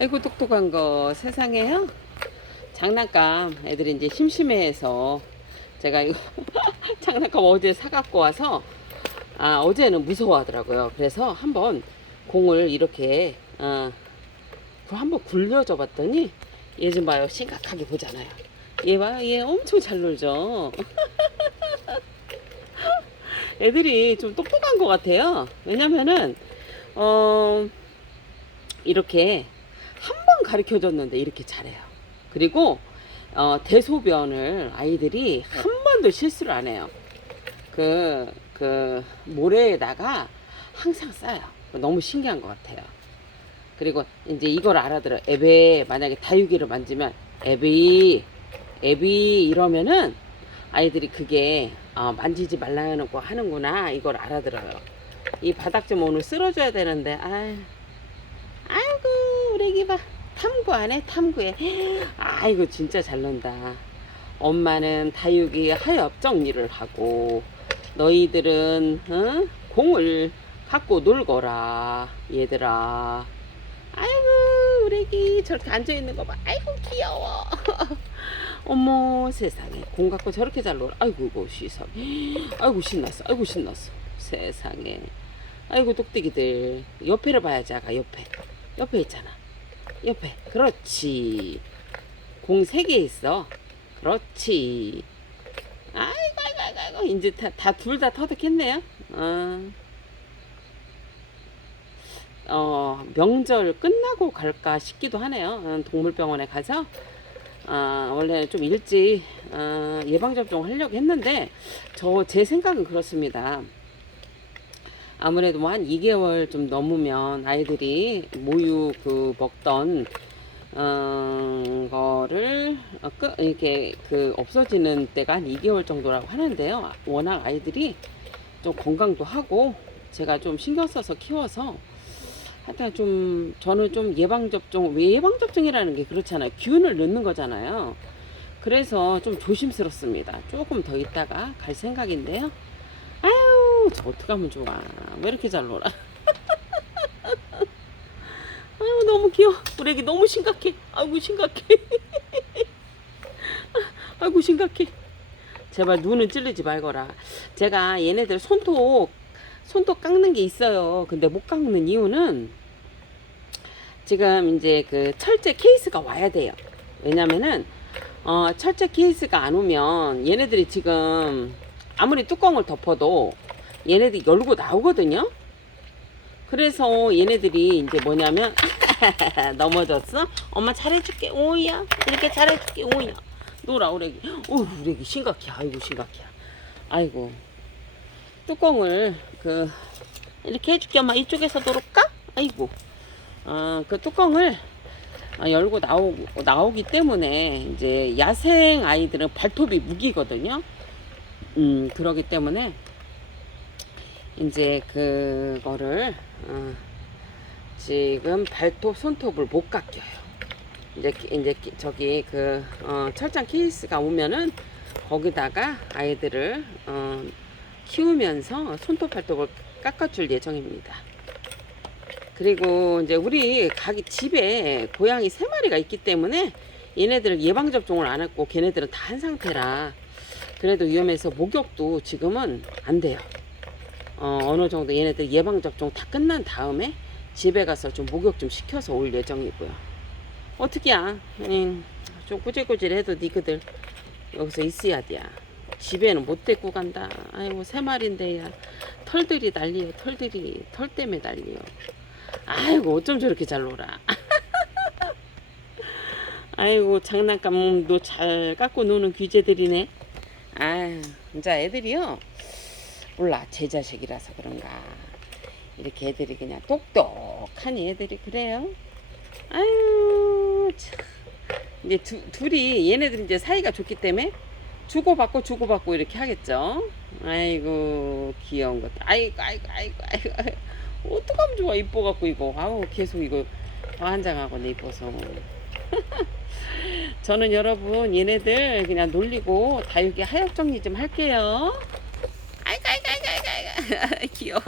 아이고 똑똑한 거 세상에요. 장난감 애들이 이제 심심해해서 제가 이거 장난감 어제 사갖고 와서 아 어제는 무서워하더라고요. 그래서 한번 공을 이렇게 어, 그 한번 굴려줘 봤더니 얘 좀 봐요 심각하게 보잖아요. 얘 봐요 얘 엄청 잘 놀죠. 애들이 좀 똑똑한 것 같아요. 왜냐면은 어 이렇게 가르쳐 줬는데 이렇게 잘해요. 그리고 어, 대소변을 아이들이 한 번도 실수를 안 해요. 그, 그, 모래에다가 항상 싸요. 너무 신기한 것 같아요. 그리고 이제 이걸 알아들어. 앱에 만약에 다육이를 만지면 앱이, 앱이 이러면은 아이들이 그게 어, 만지지 말라는 거 하는구나. 이걸 알아들어요. 이 바닥 좀 오늘 쓸어줘야 되는데, 아유. 아이고, 우리 애기 봐. 탐구 안 해? 탐구해. 아이고, 진짜 잘 논다. 엄마는 다육이 하엽 정리를 하고, 너희들은, 어? 공을 갖고 놀거라, 얘들아. 아이고, 우리 애기 저렇게 앉아있는 거 봐. 아이고, 귀여워. 어머, 세상에. 공 갖고 저렇게 잘 놀아. 아이고, 이거 시상. 아이고, 신났어. 아이고, 신났어. 세상에. 아이고, 똑대기들. 옆에를 봐야지, 아가, 옆에. 옆에 있잖아. 옆에. 그렇지. 공 세 개 있어. 그렇지. 아이고, 아이고, 아이고. 이제 다, 다, 둘다 터득했네요. 어. 어, 명절 끝나고 갈까 싶기도 하네요. 어, 동물병원에 가서. 아, 원래 좀 일찍 어, 예방접종 하려고 했는데, 저 제 생각은 그렇습니다. 아무래도 뭐 한 2개월 좀 넘으면 아이들이 모유 그 먹던 어, 거를 어, 끄, 이렇게 그 없어지는 때가 한 2개월 정도라고 하는데요. 워낙 아이들이 좀 건강도 하고 제가 좀 신경 써서 키워서 하여튼 좀 저는 좀 예방 접종 왜 예방 접종이라는 게 그렇잖아요. 균을 넣는 거잖아요. 그래서 좀 조심스럽습니다. 조금 더 있다가 갈 생각인데요. 아유, 저 어떡하면 좋아. 왜 이렇게 잘 놀아? 아유, 너무 귀여워. 우리 애기 너무 심각해. 아이고, 심각해. 아이고, 심각해. 제발 눈은 찔르지 말거라. 제가 얘네들 손톱, 손톱 깎는 게 있어요. 근데 못 깎는 이유는 지금 이제 그 철제 케이스가 와야 돼요. 왜냐면은, 어, 철제 케이스가 안 오면 얘네들이 지금 아무리 뚜껑을 덮어도 얘네들이 열고 나오거든요. 그래서 얘네들이 이제 뭐냐면 넘어졌어? 엄마 잘해줄게 오야 이렇게 잘해줄게 오야 놀아 우리 애기 오 우리 애기 심각해 아이고 심각해 아이고 뚜껑을 그 이렇게 해줄게 엄마 이쪽에서 놓을까? 아이고 아 그 뚜껑을 아, 열고 나오고 나오기 때문에 이제 야생 아이들은 발톱이 무기거든요. 음, 그러기 때문에 이제 그거를 어, 지금 발톱 손톱을 못 깎여요. 이제 기- 이제 기- 저기 그 어, 철장 케이스가 오면은 거기다가 아이들을 어, 키우면서 손톱 발톱을 깎아줄 예정입니다. 그리고 이제 우리 가기 집에 고양이 세 마리가 있기 때문에 얘네들 예방 접종을 안 했고 걔네들은 다 한 상태라 그래도 위험해서 목욕도 지금은 안 돼요. 어, 어느 정도 얘네들 예방 접종 다 끝난 다음에 집에 가서 좀 목욕 좀 시켜서 올 예정이고요. 어떻게야? 음, 좀 꾸질꾸질해도 니그들 여기서 있어야 돼. 집에는 못 데리고 간다. 아이고 세 마리인데야 털들이 난리요. 털들이 털 때문에 난리요. 아이고 어쩜 저렇게 잘 놀아. 아이고 장난감도 잘 갖고 노는 귀재들이네. 아유, 진짜 애들이요. 몰라, 제 자식이라서 그런가. 이렇게 애들이 그냥 똑똑한 애들이 그래요. 아유, 참. 이제 두, 둘이 얘네들 이제 사이가 좋기 때문에 주고받고 주고받고 이렇게 하겠죠. 아이고, 귀여운 것들. 아이고, 아이고, 아이고, 아이고. 아이고. 어떡하면 좋아, 이뻐갖고 이거. 아우, 계속 이거 화한장하고네, 이뻐서. 저는 여러분 얘네들 그냥 놀리고 다육이 하역 정리 좀 할게요. 아이고 아이고 아이고 아이고 아이고 귀여워.